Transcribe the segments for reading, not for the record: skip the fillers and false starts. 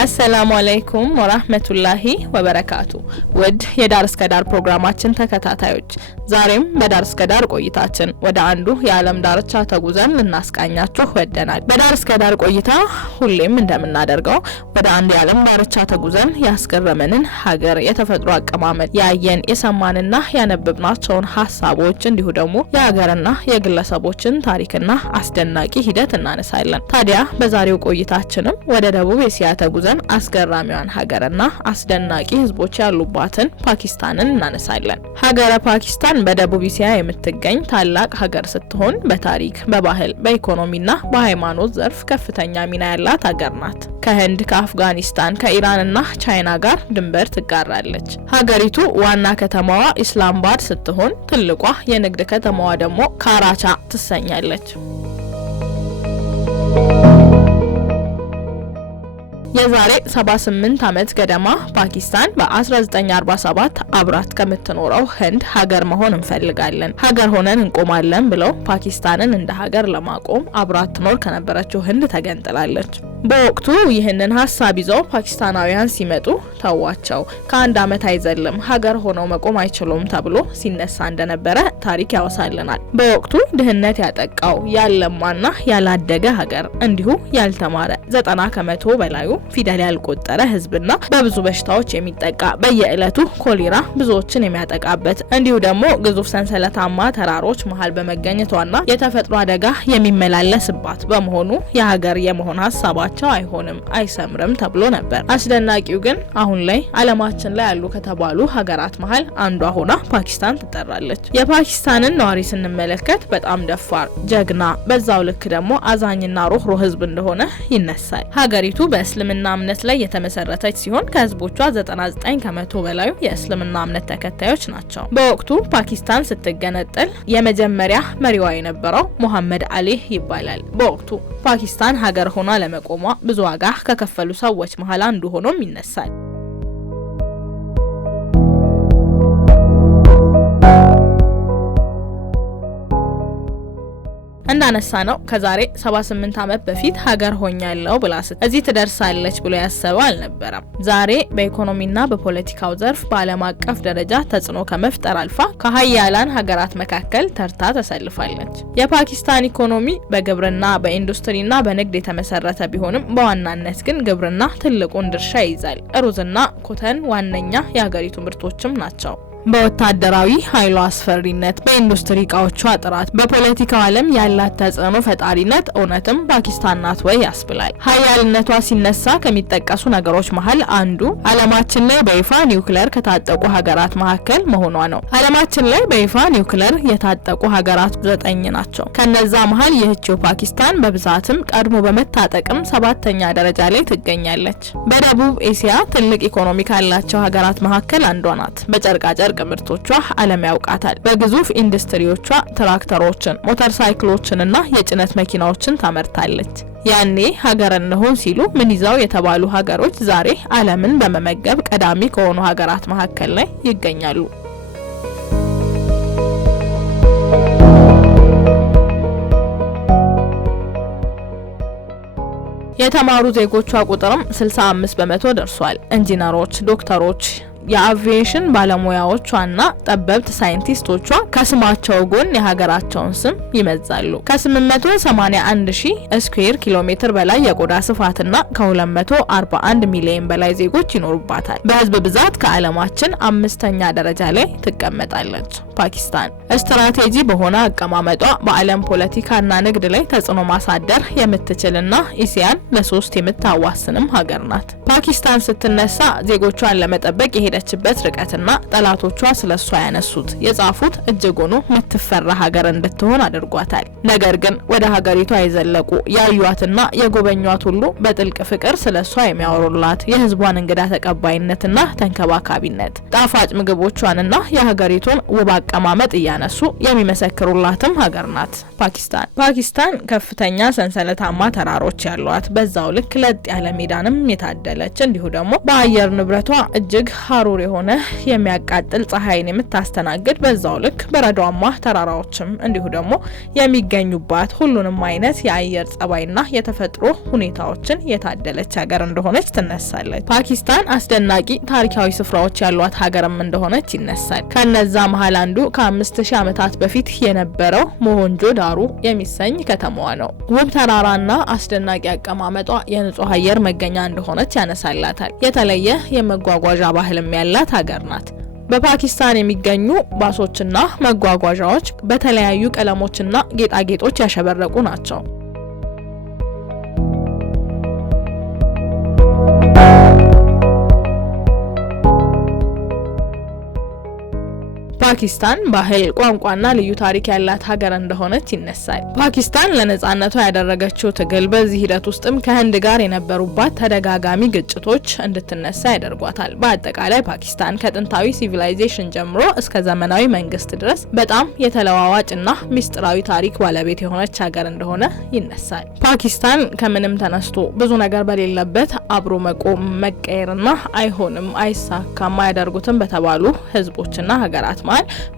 አሰላሙ አለይኩም ወራህመቱላሂ ወበረካቱ። ውድ የዳር እስከ ዳር ፕሮግራማችን ተከታታዮች ዛሬም በዳር እስከ ዳር ቆይታችን ወደ አንዱ የዓለም ዳርቻ ተጉዘን ልናስቃኛችሁ ወደናል። በዳር እስከ ዳር ቆይታ ሁሌም እንደምናደርገው ወደ አንድ የዓለም ዳርቻ ተጉዘን ያስገረመንን ሀገር የተፈጥሮ አቀማመጥ ያየን የሰማንና ያነበብናቸውን ሀሳቦች እንዲሁ ደግሞ የሀገርና የግለሰቦችን ታሪክና አስደናቂ ሂደት እናነሳለን። ታዲያ በዛሬው ቆይታችንም ወደ ደቡብ ኤሲያ ተጉዘን አስገራሚዋን ሀገርና አስደናቂ ህዝቦች ያሉባትን ፓኪስታንን እናነሳለን። ሀገረ ፓኪስታን በደቡብ ኤሲያ የምትገኝ ታላቅ ሀገር ስትሆን በታሪክ፣ በባህል፣ በኢኮኖሚና በሃይማኖት ዘርፍ ከፍተኛ ሚና ያላት ሀገር ናት። ከህንድ፣ ከአፍጋኒስታን፣ ከኢራንና ቻይና ጋር ድንበር ትጋራለች። ሀገሪቱ ዋና ከተማዋ ኢስላማባድ ስትሆን ትልቋ የንግድ ከተማዋ ደግሞ ካራቻ ትሰኛለች። የዛሬ 78 ዓመት ገደማ ፓኪስታን በ1947 አብራት ከምትኖረው ህንድ ሀገር መሆን እንፈልጋለን፣ ሀገር ሆነን እንቆማለን ብለው ፓኪስታንን እንደ ሀገር ለማቆም አብራት ትኖር ከነበረችው ህንድ ተገንጥላለች። በወቅቱ ይህንን ሀሳብ ይዘው ፓኪስታናውያን ሲመጡ ተዋቸው፣ ከአንድ ዓመት አይዘልም፣ ሀገር ሆነው መቆም አይችሉም ተብሎ ሲነሳ እንደነበረ ታሪክ ያወሳልናል። በወቅቱ ድህነት ያጠቃው ያለማና ያላደገ ሀገር እንዲሁ ያልተማረ 90% በላዩ ፊደል ያልቆጠረ ህዝብና በብዙ በሽታዎች የሚጠቃ በየዕለቱ ኮሌራ ብዙዎችን የሚያጠቃበት እንዲሁ ደግሞ ግዙፍ ሰንሰለታማ ተራሮች መሃል በመገኘቷና የተፈጥሮ አደጋ የሚመላለስባት በመሆኑ የሀገር የመሆን ሀሳባቸው አይሆንም አይሰምርም ተብሎ ነበር። አስደናቂው ግን አሁን ላይ ዓለማችን ላይ ያሉ ከተባሉ ሀገራት መሃል አንዷ ሆና ፓኪስታን ትጠራለች። የፓኪስታንን ነዋሪ ስንመለከት በጣም ደፋር፣ ጀግና በዛው ልክ ደግሞ አዛኝና ሩህሩህ ህዝብ እንደሆነ ይነሳል። ሀገሪቱ በእስልምና እምነት ላይ የተመሰረተች ሲሆን ከህዝቦቿ 99% በላዩ የእስልምና እምነት ተከታዮች ናቸው። በወቅቱ ፓኪስታን ስትገነጠል የመጀመሪያ መሪዋ የነበረው ሙሐመድ አሊ ይባላል። በወቅቱ ፓኪስታን ሀገር ሆና ለመቆሟ ብዙ ዋጋ ከከፈሉ ሰዎች መሃል አንዱ ሆኖም ይነሳል። እንዳነሳ ነው ከዛሬ 78 ዓመት በፊት ሀገር ሆኛለሁ ብላ እዚህ ትደርሳለች ብሎ ያሰበው አልነበረም። ዛሬ በኢኮኖሚና በፖለቲካው ዘርፍ በዓለም አቀፍ ደረጃ ተጽዕኖ ከመፍጠር አልፋ ከሀያላን ሀገራት መካከል ተርታ ተሰልፋለች። የፓኪስታን ኢኮኖሚ በግብርና በኢንዱስትሪና በንግድ የተመሰረተ ቢሆንም በዋናነት ግን ግብርና ትልቁን ድርሻ ይይዛል። ሩዝና ኮተን ዋነኛ የሀገሪቱ ምርቶችም ናቸው። በወታደራዊ ኃይሏ አስፈሪነት፣ በኢንዱስትሪ እቃዎቿ ጥራት፣ በፖለቲካው ዓለም ያላት ተጽዕኖ ፈጣሪነት እውነትም ፓኪስታን ናት ወይ ያስብላል። ሀያልነቷ ሲነሳ ከሚጠቀሱ ነገሮች መሃል አንዱ ዓለማችን ላይ በይፋ ኒውክሌር ከታጠቁ ሀገራት መካከል መሆኗ ነው። ዓለማችን ላይ በይፋ ኒውክሌር የታጠቁ ሀገራት 9 ናቸው። ከነዛ መሃል ይህችው ፓኪስታን በብዛትም ቀድሞ በመታጠቅም 7ኛ ደረጃ ላይ ትገኛለች። በደቡብ ኤሲያ ትልቅ ኢኮኖሚ ካላቸው ሀገራት መካከል አንዷ ናት። በጨርቃጨርቅ ምርቶቿ ዓለም ያውቃታል። በግዙፍ ኢንዱስትሪዎቿ ትራክተሮችን፣ ሞተር ሳይክሎችንና የጭነት መኪናዎችን ታመርታለች። ያኔ ሀገር እንሆን ሲሉ ምን ይዘው የተባሉ ሀገሮች ዛሬ ዓለምን በመመገብ ቀዳሚ ከሆኑ ሀገራት መካከል ላይ ይገኛሉ። የተማሩ ዜጎቿ ቁጥርም 65% ደርሷል። ኢንጂነሮች፣ ዶክተሮች፣ የአቪዬሽን ባለሙያዎቿና ጠበብት ሳይንቲስቶቿ ከስማቸው ጎን የሀገራቸውን ስም ይመዛሉ። ከ881,000 ስኩዌር ኪሎ ሜትር በላይ የቆዳ ስፋትና ከ241 ሚሊዮን በላይ ዜጎች ይኖሩባታል። በህዝብ ብዛት ከዓለማችን 5ኛ ደረጃ ላይ ትቀመጣለች። ፓኪስታን ስትራቴጂ በሆነ አቀማመጧ በዓለም ፖለቲካና ንግድ ላይ ተጽዕኖ ማሳደር የምትችልና ኤሲያን ለ3 የምታዋስንም ሀገር ናት። ፓኪስታን ስትነሳ ዜጎቿን ለመጠበቅ የሄደችበት ርቀትና ጠላቶቿ ስለሷ ያነሱት የጻፉት እጅጉኑ የምትፈራ ሀገር እንድትሆን አድርጓታል። ነገር ግን ወደ ሀገሪቷ የዘለቁ ያዩዋትና የጎበኟት ሁሉ በጥልቅ ፍቅር ስለሷ የሚያወሩላት የህዝቧን እንግዳ ተቀባይነትና ተንከባካቢነት፣ ጣፋጭ ምግቦቿንና የሀገሪቱን ውብ አቀማመጥ እያነሱ የሚመሰክሩላትም ሀገር ናት ፓኪስታን ከፍተኛ ሰንሰለታማ ተራሮች ያሏት፣ በዛው ልክ ለጥ ያለ ሜዳንም የታደለች፣ እንዲሁ ደግሞ በአየር ንብረቷ እጅግ ሀሩር የሆነ የሚያቃጥል ፀሐይን የምታስተናግድ፣ በዛው ልክ በረዷማ ተራራዎችም እንዲሁ ደግሞ የሚገኙባት ሁሉንም አይነት የአየር ጸባይና የተፈጥሮ ሁኔታዎችን የታደለች ሀገር እንደሆነች ትነሳለች። ፓኪስታን አስደናቂ ታሪካዊ ስፍራዎች ያሏት ሀገርም እንደሆነች ይነሳል። ከነዛ መሀል አንዱ ከ5000 ዓመታት በፊት የነበረው ሞሆንጆ ዳሩ የሚሰኝ ከተማዋ ነው። ውብ ተራራና አስደናቂ አቀማመጧ የንጹህ አየር መገኛ እንደሆነች ያነሳላታል። የተለየ የመጓጓዣ ባህልም ያላት ሀገር ናት። በፓኪስታን የሚገኙ ባሶችና መጓጓዣዎች በተለያዩ ቀለሞችና ጌጣጌጦች ያሸበረቁ ናቸው። ፓኪስታን ባህል፣ ቋንቋና ልዩ ታሪክ ያላት ሀገር እንደሆነች ይነሳል። ፓኪስታን ለነጻነቷ ያደረገችው ትግል በዚህ ሂደት ውስጥም ከህንድ ጋር የነበሩባት ተደጋጋሚ ግጭቶች እንድትነሳ ያደርጓታል። በአጠቃላይ ፓኪስታን ከጥንታዊ ሲቪላይዜሽን ጀምሮ እስከ ዘመናዊ መንግስት ድረስ በጣም የተለዋዋጭና ሚስጥራዊ ታሪክ ባለቤት የሆነች ሀገር እንደሆነ ይነሳል። ፓኪስታን ከምንም ተነስቶ ብዙ ነገር በሌለበት አብሮ መቆም፣ መቀየርና አይሆንም አይሳካም አያደርጉትም በተባሉ ህዝቦችና ሀገራት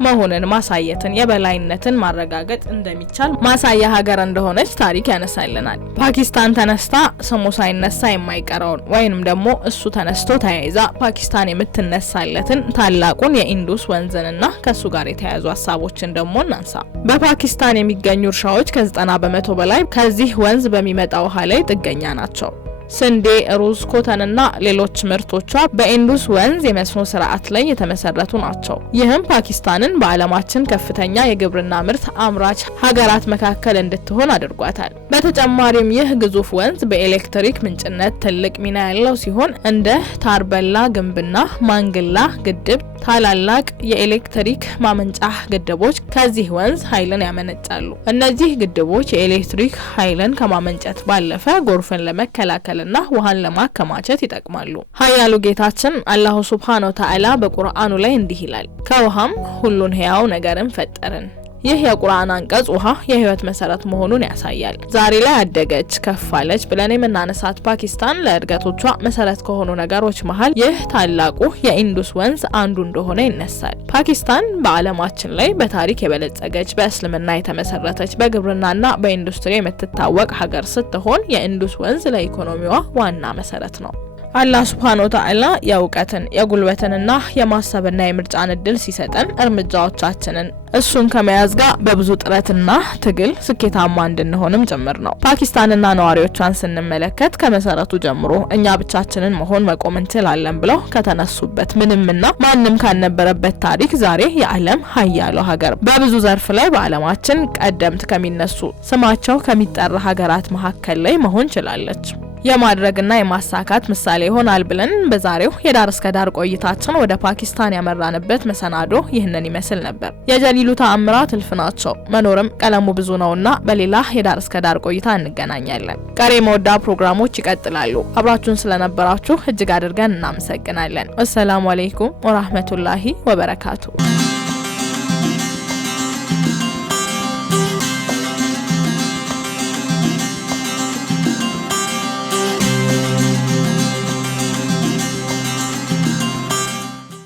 መሆንን ማሳየትን የበላይነትን ማረጋገጥ እንደሚቻል ማሳያ ሀገር እንደሆነች ታሪክ ያነሳልናል። ፓኪስታን ተነስታ ስሙ ሳይነሳ የማይቀረውን ወይንም ደግሞ እሱ ተነስቶ ተያይዛ ፓኪስታን የምትነሳለትን ታላቁን የኢንዱስ ወንዝንና ከሱ ጋር የተያያዙ ሀሳቦችን ደግሞ እናንሳ። በፓኪስታን የሚገኙ እርሻዎች ከ90 በመቶ በላይ ከዚህ ወንዝ በሚመጣ ውሃ ላይ ጥገኛ ናቸው። ስንዴ፣ ሩዝ፣ ኮተንና ሌሎች ምርቶቿ በኢንዱስ ወንዝ የመስኖ ስርዓት ላይ የተመሰረቱ ናቸው። ይህም ፓኪስታንን በዓለማችን ከፍተኛ የግብርና ምርት አምራች ሀገራት መካከል እንድትሆን አድርጓታል። በተጨማሪም ይህ ግዙፍ ወንዝ በኤሌክትሪክ ምንጭነት ትልቅ ሚና ያለው ሲሆን እንደ ታርበላ ግንብና ማንግላ ግድብ ታላላቅ የኤሌክትሪክ ማመንጫ ግድቦች ከዚህ ወንዝ ኃይልን ያመነጫሉ። እነዚህ ግድቦች የኤሌክትሪክ ኃይልን ከማመንጨት ባለፈ ጎርፍን ለመከላከልና ውሃን ለማከማቸት ይጠቅማሉ። ኃያሉ ጌታችን አላሁ ሱብሃነሁ ወተዓላ በቁርአኑ ላይ እንዲህ ይላል፣ ከውሃም ሁሉን ህያው ነገርን ፈጠርን። ይህ የቁርአን አንቀጽ ውሃ የህይወት መሰረት መሆኑን ያሳያል። ዛሬ ላይ አደገች ከፍ አለች ብለን የምናነሳት ፓኪስታን ለእድገቶቿ መሰረት ከሆኑ ነገሮች መሀል ይህ ታላቁ የኢንዱስ ወንዝ አንዱ እንደሆነ ይነሳል። ፓኪስታን በዓለማችን ላይ በታሪክ የበለጸገች፣ በእስልምና የተመሰረተች፣ በግብርናና በኢንዱስትሪ የምትታወቅ ሀገር ስትሆን የኢንዱስ ወንዝ ለኢኮኖሚዋ ዋና መሰረት ነው። አላህ ሱብሃነሁ ወተዓላ የእውቀትን የጉልበትንና የማሰብና የምርጫን እድል ሲሰጠን እርምጃዎቻችንን እሱን ከመያዝ ጋር በብዙ ጥረትና ትግል ስኬታማ እንድንሆንም ጭምር ነው። ፓኪስታንና ነዋሪዎቿን ስንመለከት ከመሰረቱ ጀምሮ እኛ ብቻችንን መቆም እንችላለን ብለው ከተነሱበት ምንምና ማንም ካልነበረበት ታሪክ ዛሬ የዓለም ሀያሉ ሀገር በብዙ ዘርፍ ላይ በዓለማችን ቀደምት ከሚነሱ ስማቸው ከሚጠራ ሀገራት መካከል ላይ መሆን ችላለች። የማድረግና የማሳካት ምሳሌ ይሆናል ብለን በዛሬው የዳር እስከ ዳር ቆይታችን ወደ ፓኪስታን ያመራንበት መሰናዶ ይህንን ይመስል ነበር። የጀሊሉ ተአምራት እልፍ ናቸው፣ መኖርም ቀለሙ ብዙ ነውና በሌላ የዳር እስከ ዳር ቆይታ እንገናኛለን። ቀሪ መወዳ ፕሮግራሞች ይቀጥላሉ። አብራችሁን ስለነበራችሁ እጅግ አድርገን እናመሰግናለን። ወሰላሙ አለይኩም ወራህመቱላሂ ወበረካቱ።